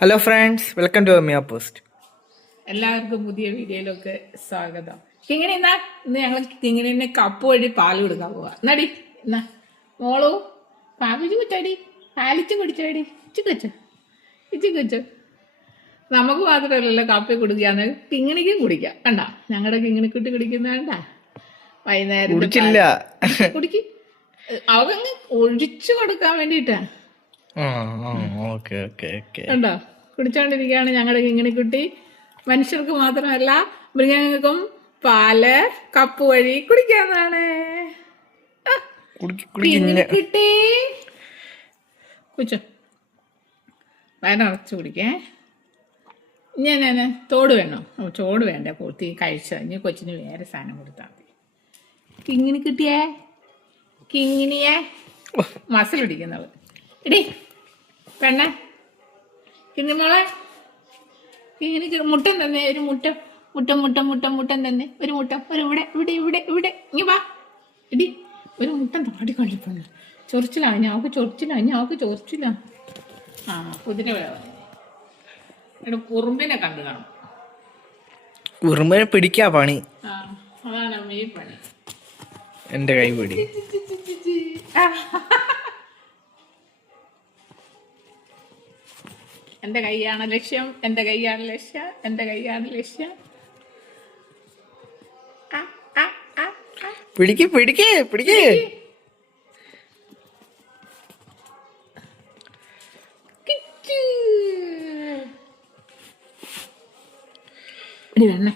Hello friends, welcome to മിയ post. എല്ലാവർക്കും പുതിയ വീഡിയോയിലൊക്കെ സ്വാഗതം. കിങ്ങിണി ഇന്ന് ഞങ്ങൾ കിങ്ങിണിനെ കപ്പ് വഴി പാല് കൊടുക്കാൻ പോവാ. എന്നാടി എന്നാ മോളു പാപിച്ചു കുച്ചടി, പാലിച്ച് കുടിച്ചടി, ഇച്ചിക്കൊച്ചു. നമുക്ക് മാത്രമല്ലല്ലോ കാപ്പി കുടിക്കാന്ന്, കിങ്ങിണിക്കും കുടിക്കാം. കണ്ട ഞങ്ങളുടെ കിങ്ങിണിക്കുട്ടി കുടിക്കുന്ന കണ്ട വൈകുന്നേരം കുടിക്ക്. അവങ്ങ് ഒഴിച്ചു കൊടുക്കാൻ വേണ്ടിട്ടാ. കണ്ടോ കുടിച്ചോണ്ടിരിക്കുകയാണ് ഞങ്ങളുടെ കിങ്ങിണിക്കുട്ടി. മനുഷ്യർക്ക് മാത്രമല്ല മൃഗങ്ങൾക്കും പാല് കപ്പ് വഴി കുടിക്കാവുന്നതാണ്. കിങ്ങിണിക്കുട്ടി കുച്ചോ വയറടച്ചു കുടിക്കേ. ഞാൻ തോട് വേണോ? ചോട് വേണ്ട, പൊത്തി കഴിച്ചോ. ഇനി കൊച്ചിന് വേറെ സാധനം കൊടുത്താൽ മതി. കിങ്ങിണിക്കുട്ടിയേ, കിങ്ങിണിയെ മസിൽ പിടിക്കുന്നവൾ ഇടി പെണ്ണെ. കിങ്ങിമോളെ കിങ്ങിണിക്ക് മുട്ടൻ തന്നെ, ഒരു മുട്ടൻ തന്നെ, ഒരു മുട്ടൻ ഇവിടെ ഇങ്ങ വാ ഇടി. ഒരു മുട്ടൻ താടിക്കൊണ്ടിരിക്കുന്നു. ചൊറിച്ചിലാണ് ഞങ്ങൾക്ക് ചൊറിച്ചില്ല. കുതിര വേണം. കുറുമ്പിനെ കണ്ടു കാണും. കുറുമ്പിനെ പിടിക്കാ പണി. അതാണ് ഈ പണി. എന്റെ കൈ പിടി. എന്റെ കൈയാണ് ലക്ഷ്യം. പിടിക്ക്. വേണേ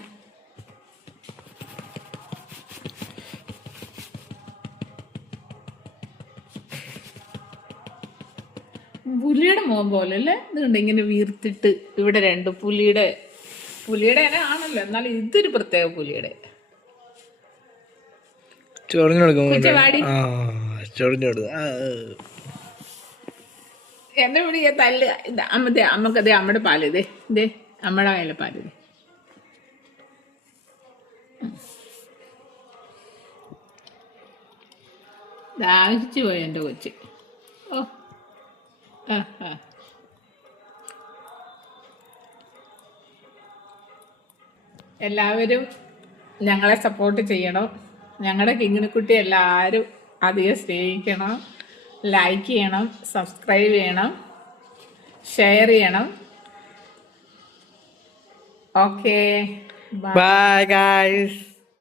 പുലിയുടെ മുഖം പോലെ അല്ലേ? ഇതുണ്ട് ഇങ്ങനെ വീർത്തിട്ട് ഇവിടെ രണ്ട് പുലിയുടെ തന്നെ ആണല്ലോ, എന്നാലും ഇതൊരു പ്രത്യേക പുലിയുടെ. എന്നെ വിളിയ തല്ല്. ഇത് അമ്മക്കതേ അമ്മയുടെ പാല്, ഇതേ അമ്മയുടെ കയ്യിലെ പാല്. ദാഹിച്ചു പോയി എൻ്റെ കൊച്ച്. ഓ എല്ലാവരും ഞങ്ങളെ സപ്പോർട്ട് ചെയ്യണം. ഞങ്ങളുടെ കിങ്ങിണിക്കുട്ടി എല്ലാവരും അധികം സ്നേഹിക്കണം. ലൈക്ക് ചെയ്യണം, സബ്സ്ക്രൈബ് ചെയ്യണം, ഷെയർ ചെയ്യണം. Okay, bye guys.